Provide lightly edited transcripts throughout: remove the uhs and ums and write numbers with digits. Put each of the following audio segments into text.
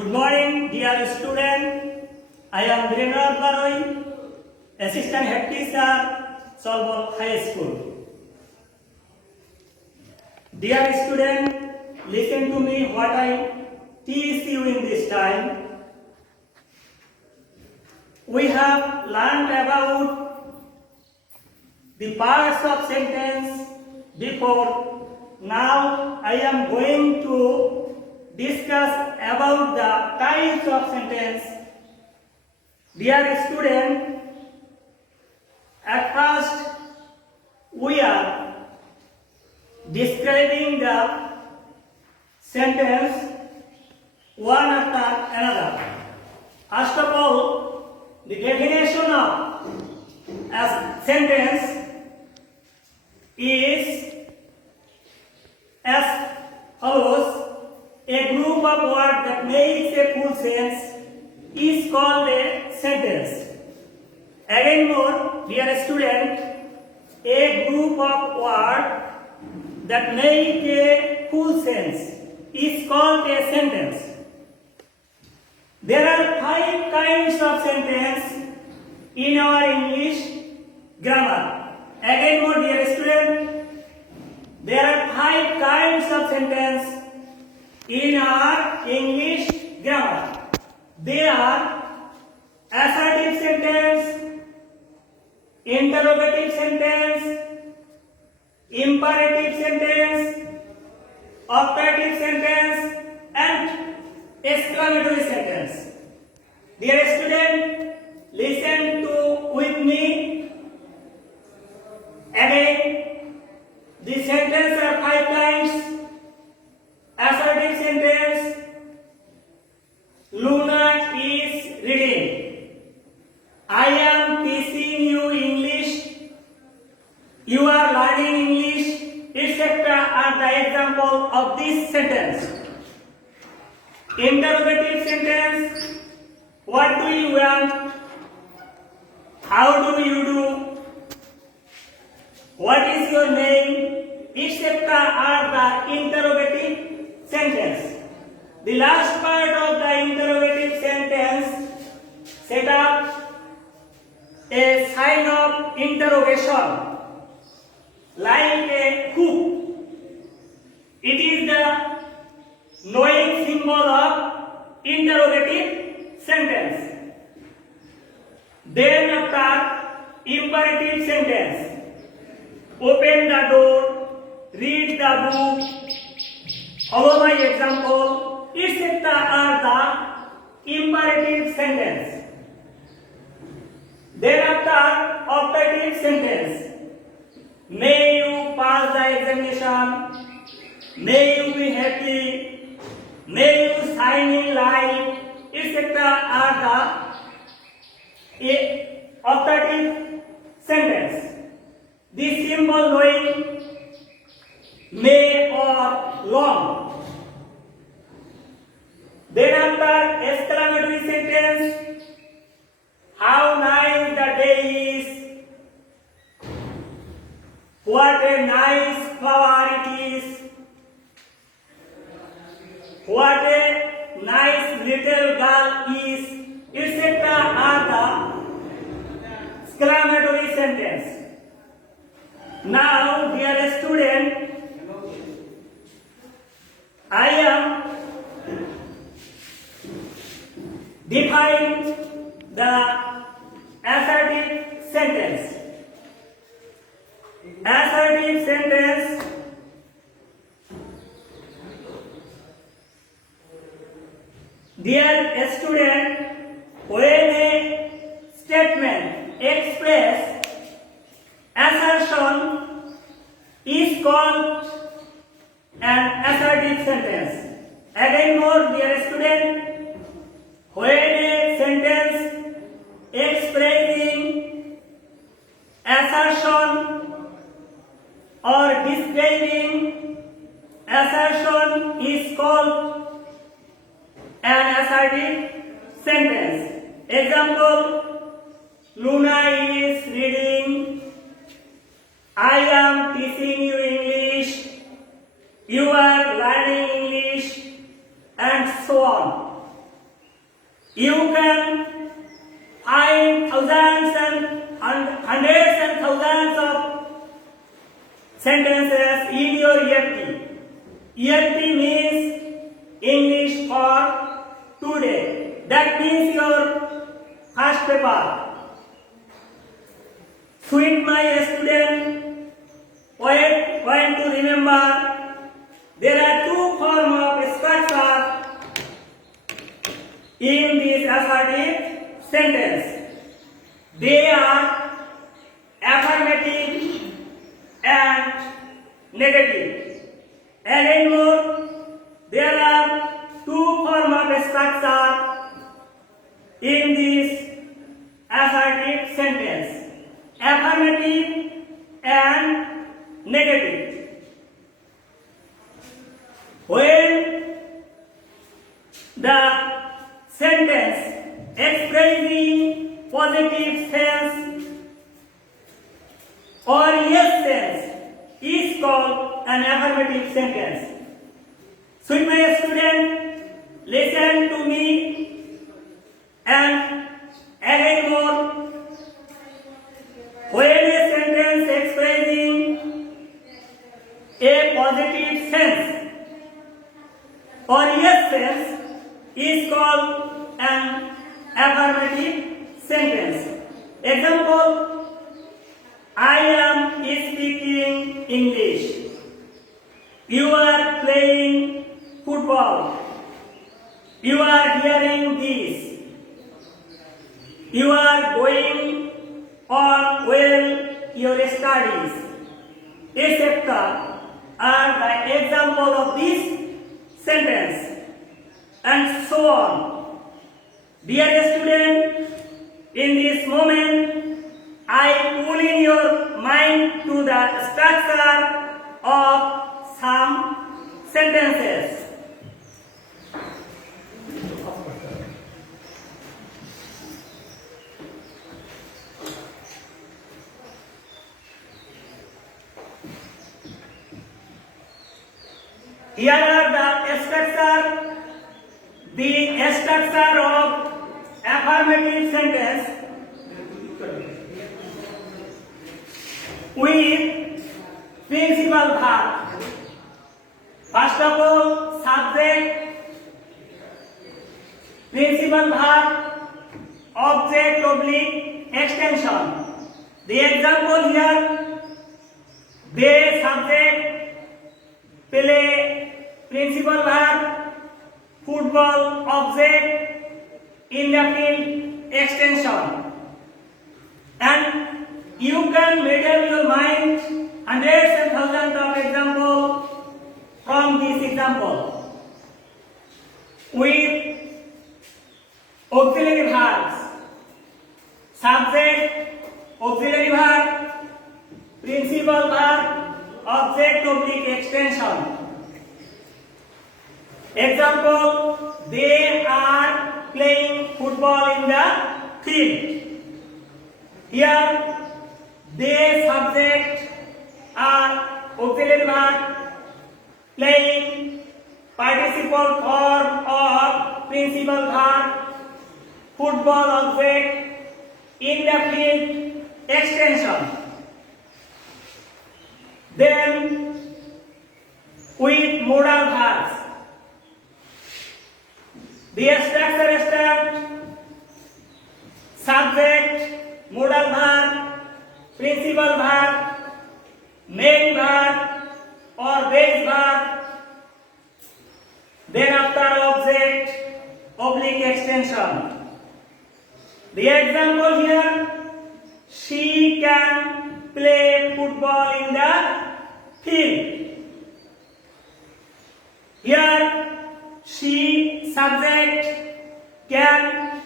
Good morning, dear student. I am Virendra Baroi, Assistant Head Teacher, Solbol High School. Dear student, listen to me what I teach you in this time. We have learned about the parts of sentence before. Now I am going to discuss about the types of sentence. Dear student, at first we are describing the sentence one after another. First of all, the definition of a sentence is as follows: a group of words that makes a full sense is called a sentence. Again more, dear student, a group of words that make a full sense is called a sentence. There are 5 kinds of sentence in our English grammar. Again more, dear student, there are 5 kinds of sentence in our English grammar. They are assertive sentence, interrogative sentence, imperative sentence, operative sentence, and exclamatory sentence. Dear student, listen to with me again. The sentence are 5 kinds. Assertive sentence: Luna is reading. I am teaching you English. You are learning English, etc. are the example of this sentence. Interrogative sentence: what do you want? How do you do? What is your name? Etc. are the interrogative sentence. The last part of the interrogative sentence set up a sign of interrogation like a hook. It is the knowing symbol of interrogative sentence. Then after imperative sentence: open the door, read the book, follow my example, etc. are the imperative sentence. Then after operative sentence: may you pass the examination, may you be happy, may you shine in life, etc. are the operative sentence. This symbol knowing may or long. Then after exclamatory sentence: how nice the day is, what a nice flower it is, what a nice little girl is, etc. are the exclamatory sentence. Now, dear student, I am defining the assertive sentence. Assertive sentence: dear student, when a statement expresses assertion is called an assertive sentence. Again more, dear student, when a sentence expressing assertion or describing assertion is called an assertive sentence. Example: Luna is reading. I am teaching you English. You are learning English, and so on. You can find thousands and hundreds and thousands of sentences in your EFT. EFT means English for today. That means your first paper. Sweet my student, point to remember, there are two forms of structure in this assertive sentence. They are affirmative and negative. Again more, there are two forms of structure in this assertive sentence. Affirmative and negative. When the sentence expressing positive sense or yes sense is called an affirmative sentence. So my student, listen to me and again more. When a sentence expressing a positive sense or yes sense is called an affirmative sentence. Example, I am speaking English. You are playing football. You are hearing this. You are going on well your studies, etc. are the example of this sentence, and so on. Dear student, in this moment, I pull in your mind to the structure of some sentences. Here are the structure of affirmative sentence with principal verb. First of all, subject, principal verb, object oblique extension. The example here, they subject, play, principal verb, football, object, in the field, extension. And you can make up your mind hundreds and thousands of examples from this example with auxiliary verbs, subject, auxiliary verb, principal verb, object oblique extension. Example, they are playing football in the field. Here, they subject are auxiliary verb, playing, participle form of principal verb, football object, in the field, extension. Then, with modal verbs, the structure stands subject, modal verb, principal verb, main verb or base verb, then after object, oblique extension. The example here, she can play football in the field. Here, she subject, can,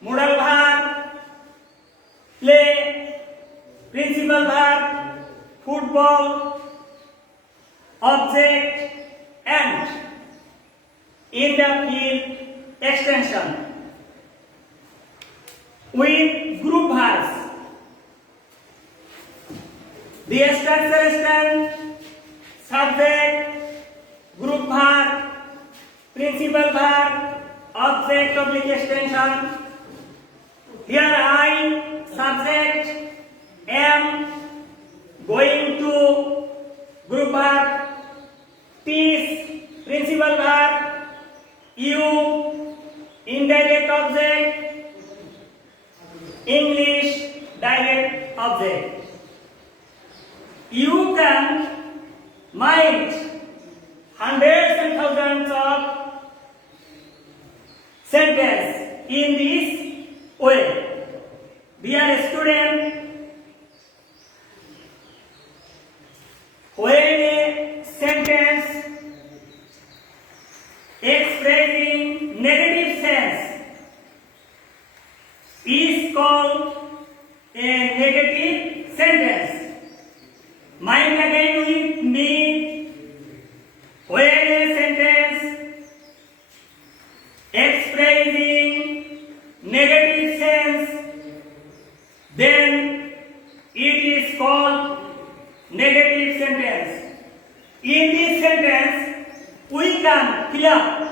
modal verb, play, principal verb, football, object, and in the field, extension. With group verbs, the structure stands subject, group verb, principal verb, object oblique extension. Here I, subject, am going to group verb, teach, principal verb, you, indirect object, English, direct object. You can mind hundreds and thousands of sentences in this way. Dear student, when a sentence expressing negative sense is called a negative sentence. Mind again with me. When a sentence expressing negative sense, then it is called negative sentence. In this sentence, we can fill up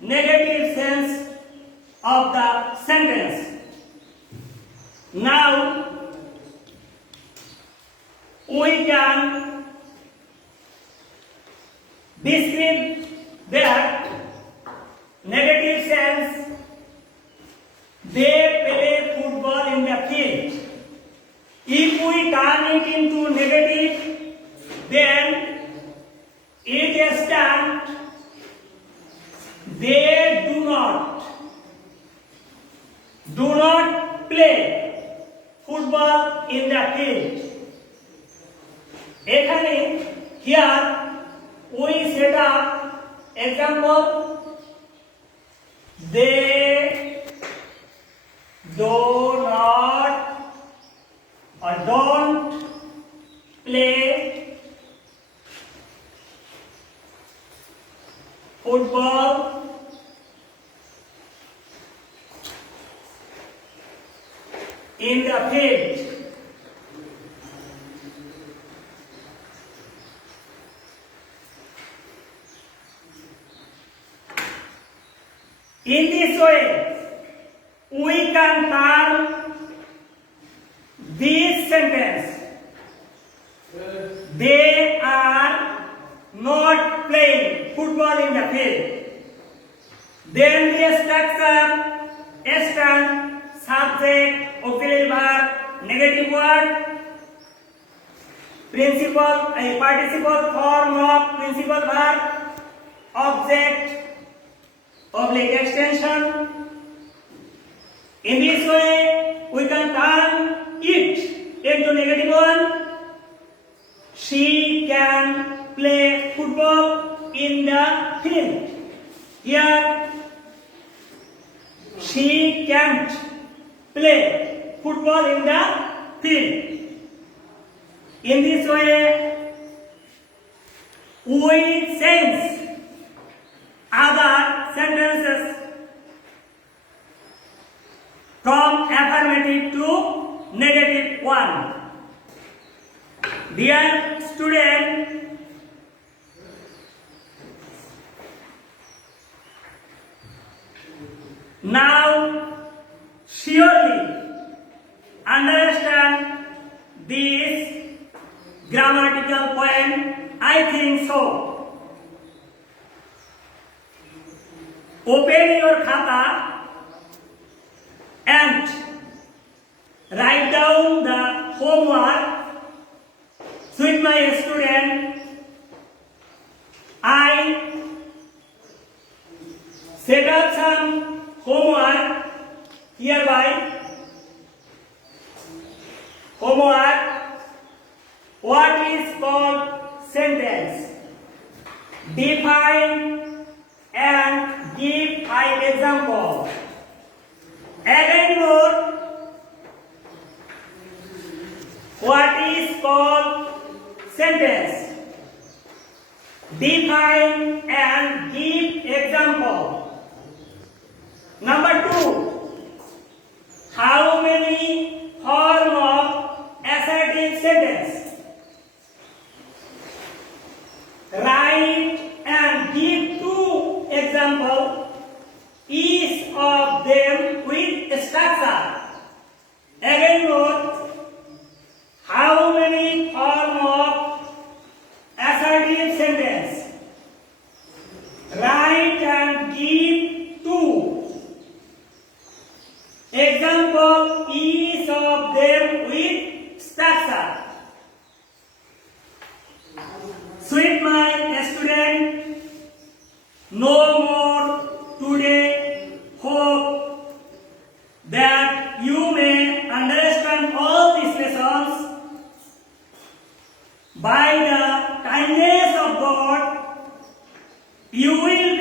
negative sense of the sentence. Now, we can describe that negative sense. They play football in the field. If we turn it into negative, then it stands. They do not play football in the field. এখানে here we set up example. They do not or don't play football in the field. In this way, we can turn this sentence. They are not playing football in the field. Then the structure stand, subject, auxiliary verb, negative word, participle form of principal verb, object, oblique extension. In this way, we can turn it into negative one. She can play football in the field. Here, she can't play football in the field. In this way, we change other sentences from affirmative to negative one. Dear student, now surely understand this grammatical point. I think so. Open your khata and write down the homework. With my student, I set up some homework hereby. Homework, what is called sentence? Define and give 5 examples. Again more, what is called sentence? Define and give example. Number 2, how many form of assertive sentence? Write and give 2 examples. Each by the kindness of God, you will